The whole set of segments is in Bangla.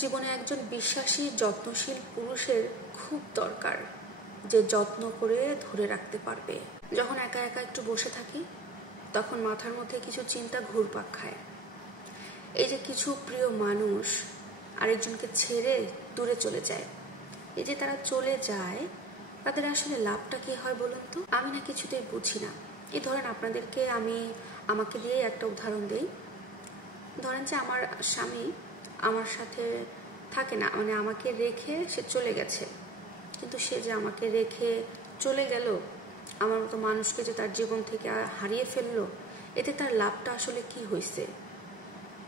জীবনে একজন বিশ্বাসী যত্নশীল পুরুষের খুব দরকার, যে যত্ন করে ধরে রাখতে পারবে। যখন একা একা একটু বসে থাকি তখন মাথার মধ্যে কিছু চিন্তা ঘুরপাক খায়। এই যে কিছু প্রিয় মানুষ আরেকজনকে ছেড়ে দূরে চলে যায়, এই যে তারা চলে যায়, তাদের আসলে লাভটা কি হয় বলুন তো? আমি না কিছুতেই বুঝি না। এই ধরেন আপনাদেরকে আমাকে দিয়ে একটা উদাহরণ দিই। ধরেন যে আমার স্বামী আমার সাথে থাকে না, মানে আমাকে রেখে সে চলে গেছে, কিন্তু সে যে আমাকে রেখে চলে গেল, আমার মতো মানুষকে যে তার জীবন থেকে হারিয়ে ফেললো, এতে তার লাভটা আসলে কি হয়েছে?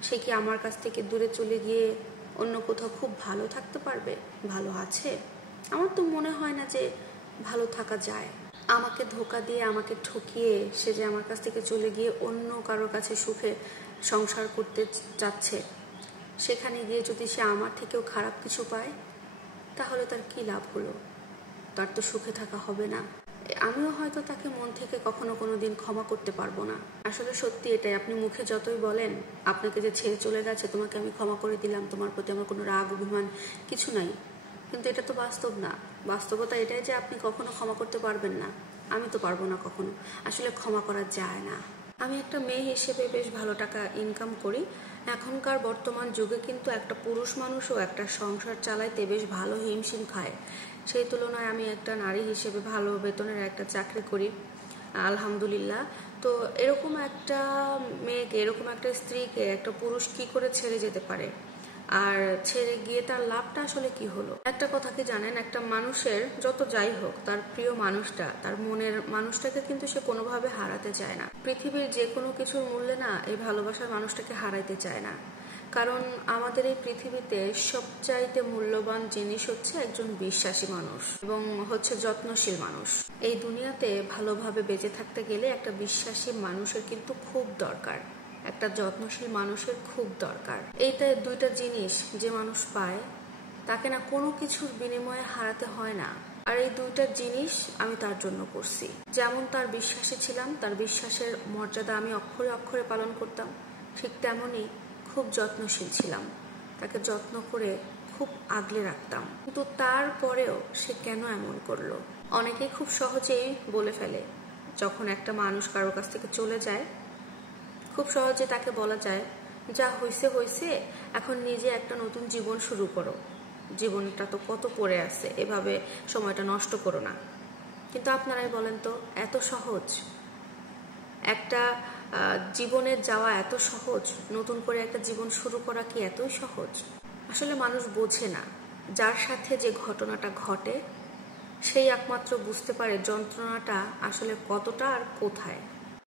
সে কি আমার কাছ থেকে দূরে চলে গিয়ে অন্য কোথাও খুব ভালো থাকতে পারবে? ভালো আছে? আমার তো মনে হয় না যে ভালো থাকা যায়। আমাকে ধোকা দিয়ে, আমাকে ঠকিয়ে সে যে আমার কাছ থেকে চলে গিয়ে অন্য কারোর কাছে সুখে সংসার করতে চাচ্ছে, সেখানে গিয়ে যদি সে আমার থেকেও খারাপ কিছু পায়, তাহলে তার কি লাভ হলো? তার তো সুখে থাকা হবে না। আমিও হয়তো তাকে মন থেকে কখনো কোনো দিন ক্ষমা করতে পারবো না। আসলে সত্যি এটাই, আপনি মুখে যতই বলেন আপনাকে যে ছেড়ে চলে গেছে, তোমাকে আমি ক্ষমা করে দিলাম, তোমার প্রতি আমার কোনো রাগ অভিমান কিছু নাই, কিন্তু এটা তো বাস্তব না। বাস্তবতা এটাই যে আপনি কখনো ক্ষমা করতে পারবেন না, আমি তো পারবো না কখনো। আসলে ক্ষমা করা যায় না। আমি একটা মেয়ে হিসেবে বেশ ভালো টাকা ইনকাম করি। এখনকার বর্তমান যুগে কিন্তু একটা পুরুষ মানুষও একটা সংসার চালাইতে বেশ ভালো হিমশিম খায়। সেই তুলনায় আমি একটা নারী হিসেবে ভালো বেতনের একটা চাকরি করি, আলহামদুলিল্লাহ। তো এরকম একটা মেয়েকে, এরকম একটা স্ত্রীকে একটা পুরুষ কি করে ছেড়ে যেতে পারে? আর ছেড়ে গিয়ে তার লাভটা আসলে কি হলো? একটা কথা কি জানেন, একটা মানুষের যত যাই হোক, তার প্রিয় মানুষটা, তার মনের মানুষটাকে কিন্তু সে কোনোভাবে হারাতে চায় না। পৃথিবীর যে কোনো কিছুর মূল্যে না এই ভালোবাসার মানুষটাকে হারাইতে চায় না। কারণ আমাদের এই পৃথিবীতে সবচাইতে মূল্যবান জিনিস হচ্ছে একজন বিশ্বাসী মানুষ এবং হচ্ছে যত্নশীল মানুষ। এই দুনিয়াতে ভালোভাবে বেঁচে থাকতে গেলে একটা বিশ্বাসী মানুষের কিন্তু খুব দরকার, একটা যত্নশীল মানুষের খুব দরকার। এইটা দুইটা জিনিস যে মানুষ পায়, তাকে না কোনো কিছুর বিনিময়ে হারাতে হয় না। আর এই দুইটা জিনিস আমি তার জন্য করছি। যেমন তার বিশ্বাসী ছিলাম, তার বিশ্বাসের মর্যাদা আমি অক্ষরে অক্ষরে পালন করতাম, ঠিক তেমনই খুব যত্নশীল ছিলাম, তাকে যত্ন করে খুব আগলে রাখতাম। কিন্তু তারপরেও সে কেন এমন করলো? অনেকেই খুব সহজেই বলে ফেলে, যখন একটা মানুষ কারোর কাছ থেকে চলে যায়, খুব সহজে তাকে বলা যায়, যা হয়েছে হয়েছে, এখন নিজে একটা নতুন জীবন শুরু করো, জীবনটা তো কত পড়ে আছে, এভাবে সময়টা নষ্ট করো না। কিন্তু আপনারাই বলেন তো, এত সহজ একটা জীবনের যাওয়া এত সহজ? নতুন করে একটা জীবন শুরু করা কি এতই সহজ? আসলে মানুষ বোঝে না, যার সাথে যে ঘটনাটা ঘটে সেই একমাত্র বুঝতে পারে যন্ত্রণাটা আসলে কতটা আর কোথায়।